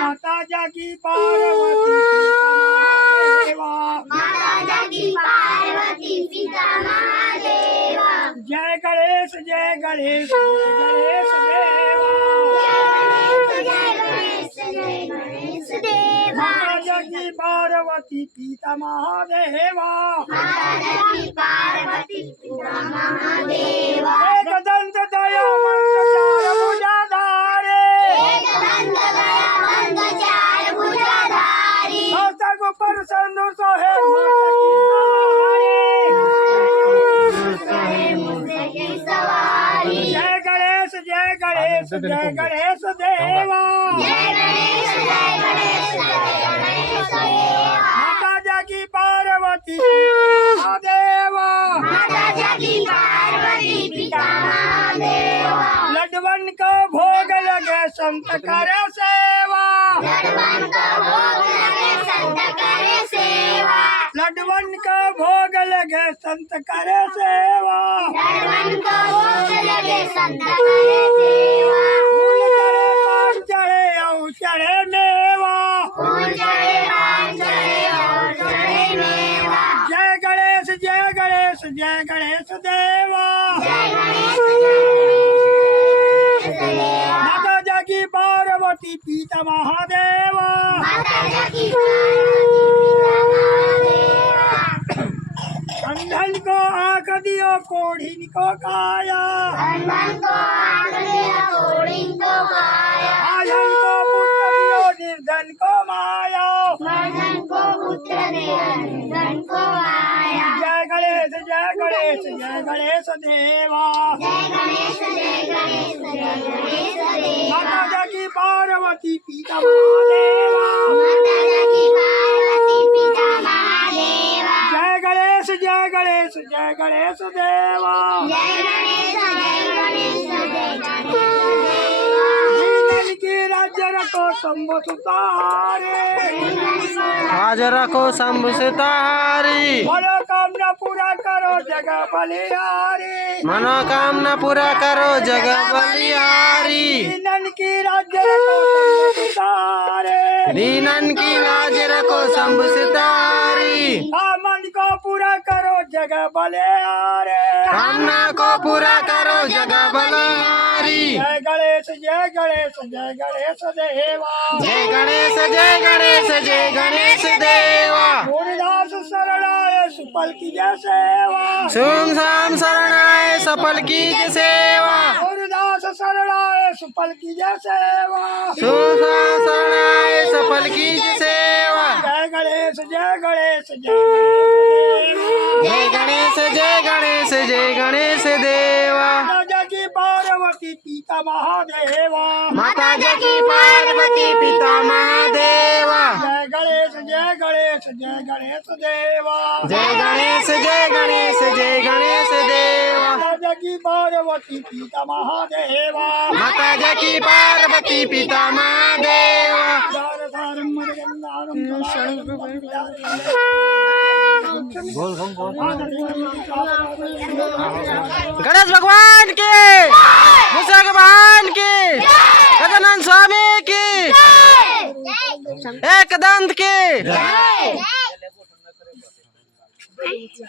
माता जागी पार्वती पिता महादेवा जय गणेश जय गणेश जय गणेश देवा माता जागी पार्वती पिता महादेवा एक दंत दयावंत चार भुजाधारी भक्त पर संधु सोहे जय गणेश जय गणेश जय गणेश देवा माता जागी पार्वती महादेवा लड्डवन को भोग लगे संत करे सेवा लड्डवन को भोग लगे संत करे सेवा फूल चढ़े पान चढ़े और चढ़े मेवा जय गणेश जय गणेश जय गणेश देवा माता जागी पार्वती पिता महादेवा अंधन को आँख दियो कोढ़िन को काया आजन को पुत्र दियो निर्धन को माया जय गणेश जय गणेश जय गणेश देवा माता जागी पार्वती पिता महादेवा जय गणेश जय गणेश जय गणेश देवा दीनन की राज्य रखो शंभु सुतारे आज रखो शंभु सुतारी मनोकामना पूरा करो जगह बलिहारी मनोकामना पूरा करो जगह बलिहारी दीनन की राज्य रखो शंभु सुतारे दीनन की लाज रखो शंभु सुतारी कामन को पूरा करो जगह बलिहारी कामना को पूरा करो जगह बलिहारी जय गणेश जय गणेश जय गणेश देवा जय गणेश जय गणेश जय गणेश देवा सूरदास शरणाय सुपल की जय सेवा सुम शाम शरणाय सफल की सेवा सूरदास शरणाय सुपल की जय सेवा सुम शाम शरणाय सफल की सेवा जय गणेश जय गणेश जय गणेश जय गणेश जय गणेश देवा माता की पार्वती पिता महादेवा माता जागी पार्वती पिता महादेवा जय गणेश जय गणेश जय गणेश देवा जय गणेश जय गणेश जय गणेश देवा माता की पार्वती पिता महादेवा माता जागी पार्वती पिता महादेवा गणेश भगवान के मूसा भगवान के गजानन स्वामी की एक दंत की